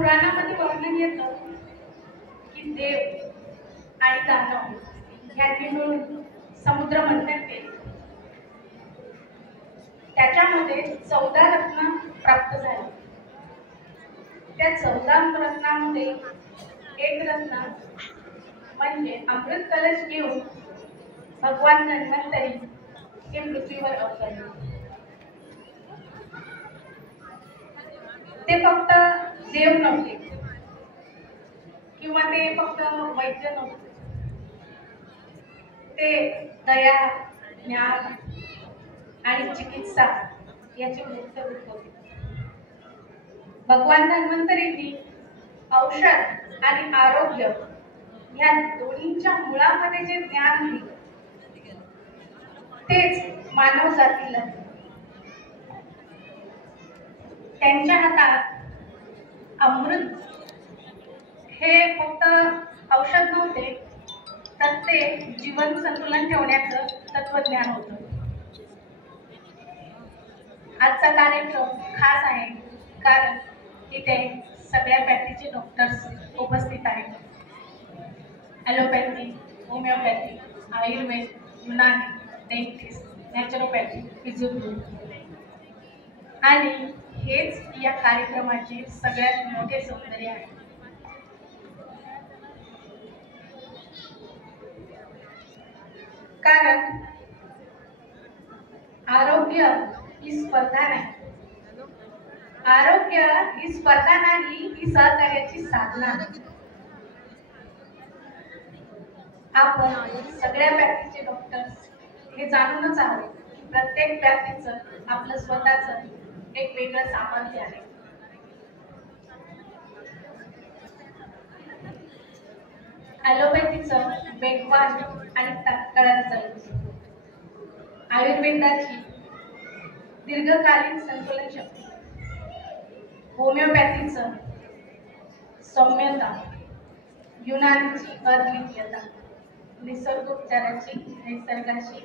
पुराणामध्ये वर्णन येतं की देव आणि दानव यांनी मिळून समुद्र मंथन केले. त्याच्यामध्ये 14 रत्न प्राप्त झाली. त्या 14 रत्नामध्ये एक रत्न म्हणजे अमृत कलश घेऊन भगवान धन्वंतरी हे पृथ्वीवर अवतरले. ते फक्त देव नव्हते किंवा ते फक्त वैद्य नव्हते, ते दया, ज्ञान आणि चिकित्सा याचे मुक्त रूप होते. भगवान धन्वंतरींनी औषध आणि आरोग्य या दोन्हीच्या मुळामध्ये जे ज्ञान आहे तेच मानव जातीला. त्यांच्या हातात अमृत हे फक्त औषध नव्हते, तर ते जीवन संतुलन ठेवण्याचं तत्वज्ञान होतं. आजचा कार्यक्रम खास आहे कारण इथे सगळ्या पॅथीचे डॉक्टर्स उपस्थित आहेत. Allopathy, homeopathy, Ayurveda, Unani, dentist, naturopathy, physiotherapy आणि हेच या कार्यक्रमाचे सगळ्यात मोठे सौंदर्य आहे. कारण आरोग्य ही स्पर्धा नाही, आरोग्य ही स्पर्धा नाही, ही सहकार्याची साधना. आपण सगळ्या पॅथीचे डॉक्टर्स हे जाणूनच आहोत की प्रत्येक पॅथीचं आपलं स्वतःचं एक वेगळं सामर्थ्य आहे. ॲलोपॅथीचं वेगवान आणि तात्काळ चालू, आयुर्वेदाची दीर्घकालीन संतुलन शक्ती, होमिओपॅथीचं सौम्यता, युनानीची अद्वितीयता, निसर्गोपचाराची निसर्गाशी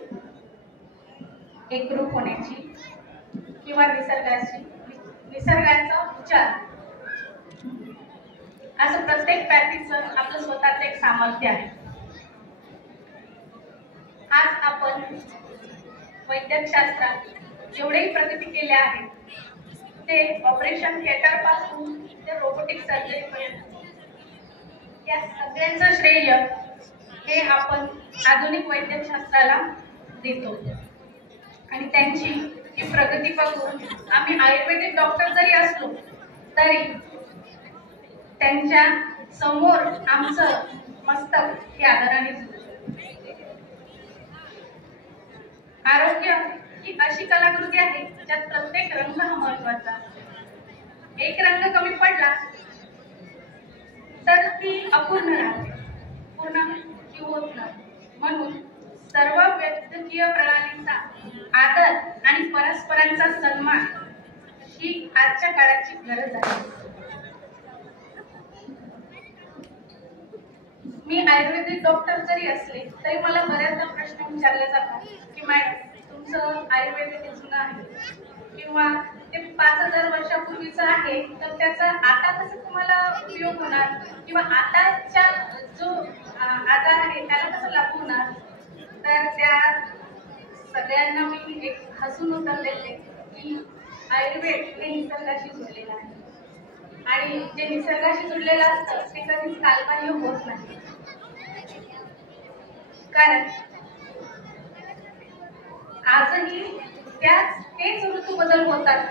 एकरूप होण्याची किंवा निसर्गाचा उपचार, असं प्रत्येक पॅथीचं आपलं स्वतःचं एक सामर्थ्य आहे. आज आपण वैद्यकशास्त्रात जेवढेही प्रगती केल्या आहेत ते ऑपरेशन थिएटर पासून ते रोबोटिक सर्जरी पर्यंत या सगळ्यांचं श्रेय हे आपण आधुनिक वैद्यकशास्त्राला देतो. आणि त्यांची ही प्रगती बघून आम्ही आयुर्वेदिक डॉक्टर जरी असलो तरी त्यांच्या समोर आमचं मस्तक हे आदराने झुकतं. आरोग्य ही अशी कलाकृती आहे ज्यात प्रत्येक रंग हा महत्वाचा. एक रंग कमी पडला तर ती अपूर्ण राहते, पूर्ण ती होत नाही. म्हणून सर्व वैद्यकीय प्रणालींचा आदर आणि परस्परांचा सन्मान ही आजच्या काळाची गरज आहे. मी आयुर्वेदिक डॉक्टर जरी असले तरी मला बऱ्याचदा प्रश्न विचारले जातात की मॅडम तुमचं आयुर्वेदिक जुनं आहे किंवा ते 5000 वर्षापूर्वीचं आहे, तर त्याचा आता कसं तुम्हाला उपयोग होणार किंवा आताच्या जो आजार आहे त्याला कसं लागू होणार. तर त्या सगळ्यांना मी एक हसून उत्तर देते की आयुर्वेद हे निसर्गाशी जोडलेलं आहे आणि जे निसर्गाशी जोडलेलं असतं ते कधीच कालबाह्य होत नाही. कारण आजही तेच ऋतू बदल होतात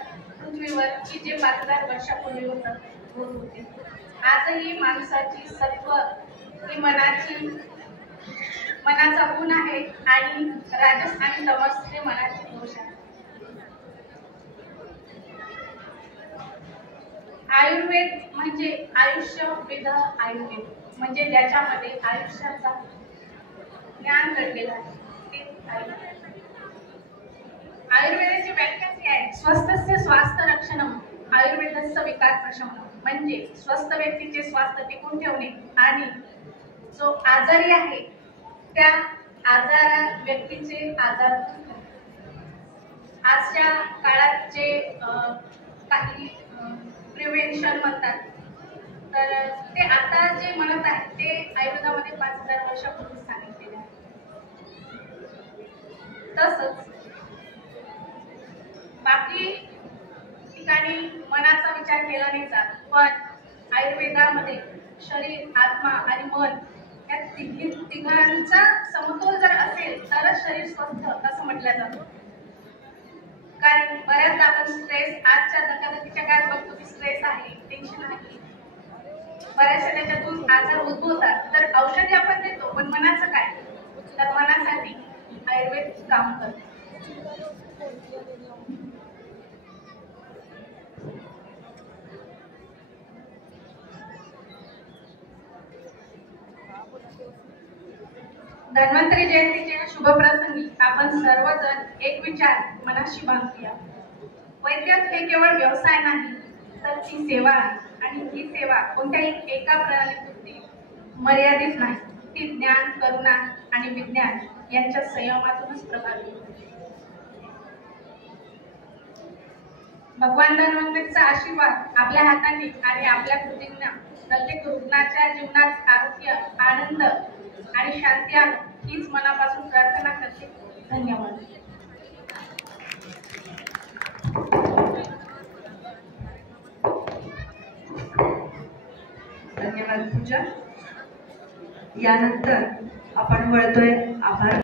पृथ्वीवर की जे 5000 वर्षापूर्वी होत होते. आजही माणसाची सत्व ही मनाचा गुण आहे आणि राजस आणि तमस हे मनाचे दोष आहे. आयुर्वेद म्हणजे आयुष्य विध आयुर्वेद, म्हणजे ज्याच्यामध्ये आयुष्याचा ज्ञान घडलेलं आहे ते आयुर्वेद. आयुर्वेदाची व्याख्या आहे स्वस्थस्य स्वास्थ्य रक्षणम आयुर्वेदस्य विकार प्रशमनम, म्हणजे स्वस्थ व्यक्तीचे स्वास्थ्य टिकून ठेवणे आणि जो आजारी आहे त्या व्यक्तीचे आजार. आजच्या काळात जे काही प्रिव्हेन्शन म्हणतात तर ते आता जे म्हणत आहेत ते आयुर्वेदामध्ये 5000 वर्षापूर्वी सांगितलेले आहे. तसंच बाकी ठिकाणी मनाचा विचार केला नाही जात, पण आयुर्वेदामध्ये शरीर, आत्मा आणि मन या तिघांचा समतोल जर असेल तरच शरीर स्वस्थ असं म्हटलं जातं. कारण बऱ्याचदा आपण स्ट्रेस आजच्या धकाधकीच्या काळात बघतो की स्ट्रेस आहे, टेन्शन आहे, बऱ्याचशा त्याच्यातून आजार उद्भवतात. तर औषधी आपण देतो, पण मनाचं काय? तर मनासाठी आयुर्वेद काम करते. धन्वंतरी जयंतीच्या शुभप्रसंगी आपण सर्वजण एक विचार मनाशी बांधूया. वैद्यक हे केवळ व्यवसाय नाही, तर ती सेवा आहे. आणि ही सेवा कोणत्याही एका प्रणालीपुरती मर्यादित नाही. ती ज्ञान, करुणा आणि विज्ञान यांच्या संयमातूनच प्रभावी होते. भगवान धन्वंतरीचा आशीर्वाद आपल्या हाताने आणि आपल्या कृतींना प्रत्येक रुग्णाच्या जीवनात आरोग्य, आनंद आणि शांती आण, हीच मनापासून प्रार्थना करते. धन्यवाद. धन्यवाद पूजा. यानंतर आपण वळतोय आभार